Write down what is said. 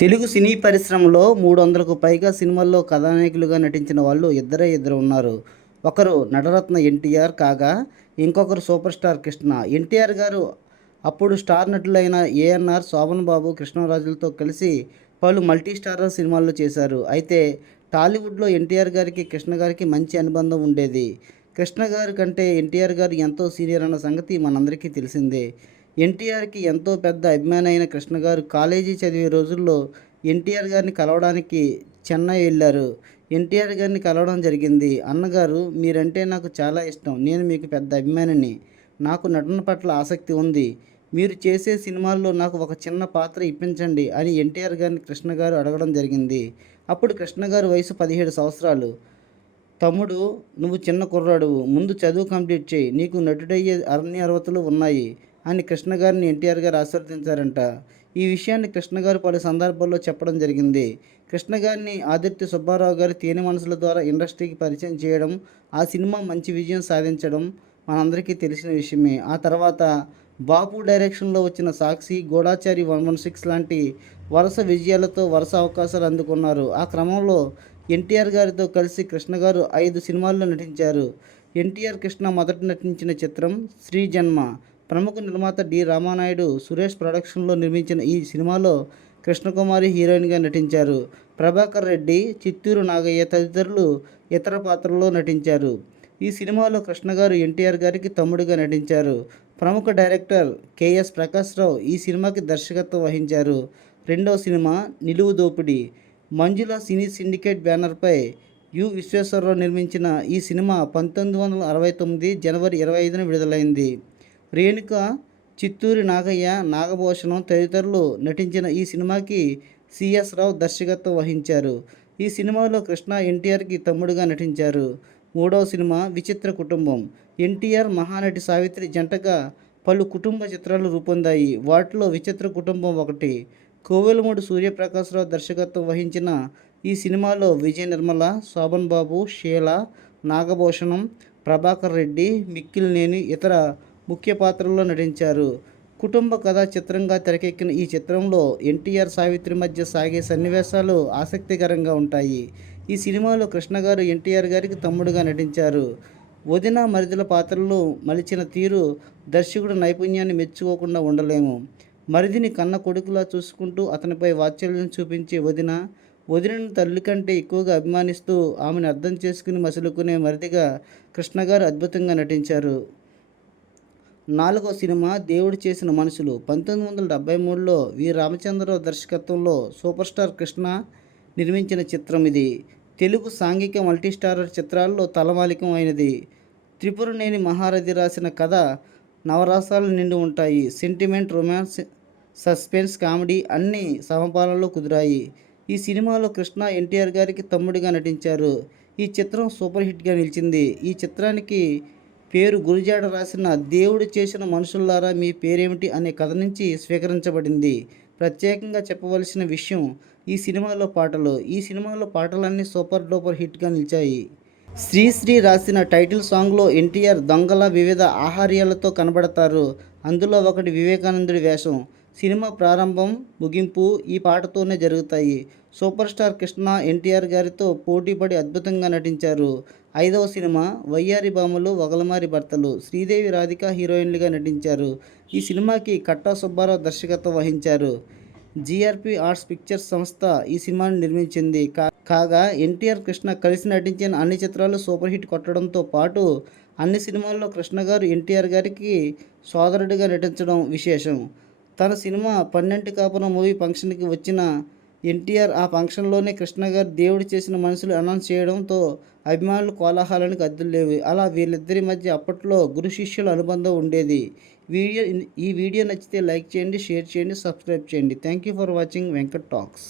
తెలుగు సినీ పరిశ్రమలో మూడు వందలకు పైగా సినిమాల్లో కథానాయకులుగా నటించిన వాళ్ళు ఇద్దరే ఇద్దరు ఉన్నారు. ఒకరు నటరత్న ఎన్టీఆర్ కాగా ఇంకొకరు సూపర్ స్టార్ కృష్ణ. ఎన్టీఆర్ గారు అప్పుడు స్టార్ నటులైన ఏఎన్ఆర్ శోభన్ బాబు కృష్ణరాజులతో కలిసి పలు మల్టీ స్టారర్ సినిమాల్లో చేశారు. అయితే టాలీవుడ్లో ఎన్టీఆర్ గారికి కృష్ణ గారికి మంచి అనుబంధం ఉండేది. కృష్ణ గారి కంటే ఎన్టీఆర్ గారు ఎంతో సీనియర్ అన్న సంగతి మనందరికీ తెలిసిందే. ఎన్టీఆర్కి ఎంతో పెద్ద అభిమాని అయిన కృష్ణ గారు కాలేజీ చదివే రోజుల్లో ఎన్టీఆర్ గారిని కలవడానికి చెన్నై వెళ్ళారు. ఎన్టీఆర్ గారిని కలవడం జరిగింది. అన్నగారు మీరంటే నాకు చాలా ఇష్టం. నేను మీకు పెద్ద అభిమానిని. నాకు నటన పట్ల ఆసక్తి ఉంది. మీరు చేసే సినిమాల్లో నాకు ఒక చిన్న పాత్ర ఇప్పించండి అని ఎన్టీఆర్ గారిని కృష్ణ గారు అడగడం జరిగింది. అప్పుడు కృష్ణ గారు వయసు పదిహేడు సంవత్సరాలు. తమ్ముడు నువ్వు చిన్న కుర్రాడువు. ముందు చదువు కంప్లీట్ చేయి. నీకు నటుడయ్యే అన్ని అర్హతలు ఉన్నాయి. అని కృష్ణ గారిని ఎన్టీఆర్ గారు ఆశీర్వదించారంట. ఈ విషయాన్ని కృష్ణ గారు పలు సందర్భాల్లో చెప్పడం జరిగింది. కృష్ణ గారిని ఆదిత్య సుబ్బారావు గారి తేనె మనసుల ద్వారా ఇండస్ట్రీకి పరిచయం చేయడం ఆ సినిమా మంచి విజయం సాధించడం మనందరికీ తెలిసిన విషయమే. ఆ తర్వాత బాపు డైరెక్షన్లో వచ్చిన Sakshi Goodachari one one six లాంటి వరుస విజయాలతో వరుస అవకాశాలు అందుకున్నారు. ఆ క్రమంలో ఎన్టీఆర్ గారితో కలిసి కృష్ణ గారు ఐదు సినిమాల్లో నటించారు. ఎన్టీఆర్ కృష్ణ మొదట నటించిన చిత్రం శ్రీ జన్మ ప్రముఖ నిర్మాత డి రామానాయుడు సురేష్ ప్రొడక్షన్లో నిర్మించిన ఈ సినిమాలో కృష్ణకుమారి హీరోయిన్గా నటించారు. ప్రభాకర్ రెడ్డి చిత్తూరు నాగయ్య తదితరులు ఇతర పాత్రల్లో నటించారు. ఈ సినిమాలో కృష్ణ గారు ఎన్టీఆర్ గారికి తమ్ముడిగా నటించారు. ప్రముఖ డైరెక్టర్ కెఎస్ ప్రకాశ్రావు ఈ సినిమాకి దర్శకత్వం వహించారు. రెండో cinema Niluvu Dopidi. Manjula cine syndicate బ్యానర్పై యు విశ్వేశ్వరరావు నిర్మించిన ఈ సినిమా పంతొమ్మిది వందల అరవై తొమ్మిది జనవరి ఇరవై ఐదున విడుదలైంది. రేణుక చిత్తూరి నాగయ్య నాగభూషణం తదితరులు నటించిన ఈ సినిమాకి సిఎస్ రావు దర్శకత్వం వహించారు. ఈ సినిమాలో కృష్ణ ఎన్టీఆర్కి తమ్ముడుగా నటించారు. మూడవ సినిమా విచిత్ర కుటుంబం. ఎన్టీఆర్ మహానటి సావిత్రి జంటగా పలు కుటుంబ చిత్రాలు రూపొందాయి. వాటిలో విచిత్ర కుటుంబం ఒకటి. కోవెలమూడు సూర్యప్రకాశ్రావు దర్శకత్వం వహించిన ఈ సినిమాలో విజయ నిర్మల శోభన్ బాబు షీల నాగభూషణం ప్రభాకర్ రెడ్డి మిక్కిలినేని ఇతర ముఖ్య పాత్రల్లో నటించారు. కుటుంబ కథా చిత్రంగా తెరకెక్కిన ఈ చిత్రంలో ఎన్టీఆర్ సావిత్రి మధ్య సాగే సన్నివేశాలు ఆసక్తికరంగా ఉంటాయి. ఈ సినిమాలో కృష్ణ గారు ఎన్టీఆర్ గారికి తమ్ముడుగా నటించారు. వదిన మరిదల పాత్రలు మలిచిన తీరు దర్శకుడు నైపుణ్యాన్ని మెచ్చుకోకుండా ఉండలేము. మరిదిని కన్న కొడుకులా చూసుకుంటూ అతనిపై వాత్సల్యం చూపించే వదిన వదినను తల్లి కంటే ఎక్కువగా అభిమానిస్తూ ఆమెను అర్థం చేసుకుని మసులుకునే మరిదిగా కృష్ణ గారు అద్భుతంగా నటించారు. నాలుగో సినిమా దేవుడు చేసిన మనుషులు. పంతొమ్మిది వందల డెబ్బై మూడులో వి. రామచంద్రరావు దర్శకత్వంలో సూపర్ స్టార్ కృష్ణ నిర్మించిన చిత్రం ఇది. తెలుగు సాంఘిక మల్టీస్టారర్ చిత్రాల్లో తలమాలికం అయినది. త్రిపురనేని మహారథి రాసిన కథ నవరాసాలు నిండి ఉంటాయి. సెంటిమెంట్ రొమాన్స్ సస్పెన్స్ కామెడీ అన్నీ సమపాలలో కుదిరాయి. ఈ సినిమాలో కృష్ణ ఎన్టీఆర్ గారికి తమ్ముడిగా నటించారు. ఈ చిత్రం సూపర్ హిట్గా నిలిచింది. ఈ చిత్రానికి పేరు గురిజాడ రాసిన దేవుడు చేసిన మనుషులారా మీ పేరేమిటి అనే కథ నుంచి స్వీకరించబడింది. ప్రత్యేకంగా చెప్పవలసిన విషయం ఈ సినిమాలో పాటలు. ఈ సినిమాలో పాటలన్నీ సూపర్ డూపర్ హిట్గా నిలిచాయి. శ్రీశ్రీ రాసిన టైటిల్ సాంగ్లో ఎన్టీఆర్ దొంగల వివిధ ఆహార్యాలతో కనబడతారు. అందులో ఒకటి వివేకానందుడి వేషం. సినిమా ప్రారంభం ముగింపు ఈ పాటతోనే జరుగుతాయి. సూపర్ స్టార్ కృష్ణ ఎన్టీఆర్ గారితో పోటీపడి అద్భుతంగా నటించారు. ఐదవ సినిమా వయ్యారి బామలు వగలమారి భర్తలు శ్రీదేవి రాధిక హీరోయిన్లుగా నటించారు. ఈ సినిమాకి కట్టా సుబ్బారావు దర్శకత్వం వహించారు. జిఆర్పి ఆర్ట్స్ పిక్చర్స్ సంస్థ ఈ సినిమాను నిర్మించింది. కా కాగా ఎన్టీఆర్ కృష్ణ కలిసి నటించిన అన్ని చిత్రాలు సూపర్ హిట్ కొట్టడంతో పాటు అన్ని సినిమాల్లో కృష్ణ గారు ఎన్టీఆర్ గారికి సోదరుడిగా నటించడం విశేషం. తన సినిమా పన్నెంటి కాపురం మూవీ ఫంక్షన్కి వచ్చిన ఎన్టీఆర్ ఆ ఫంక్షన్లోనే కృష్ణ గారు దేవుడు చేసిన మనుషులు అనౌన్స్ చేయడంతో అభిమానులు కోలాహలానికి అద్దులు లేవు. అలా వీళ్ళిద్దరి మధ్య అప్పట్లో గురు శిష్యుల అనుబంధం ఉండేది. వీడియో ఈ వీడియో నచ్చితే లైక్ చేయండి షేర్ చేయండి సబ్స్క్రైబ్ చేయండి. Thank you for watching Venkat talks.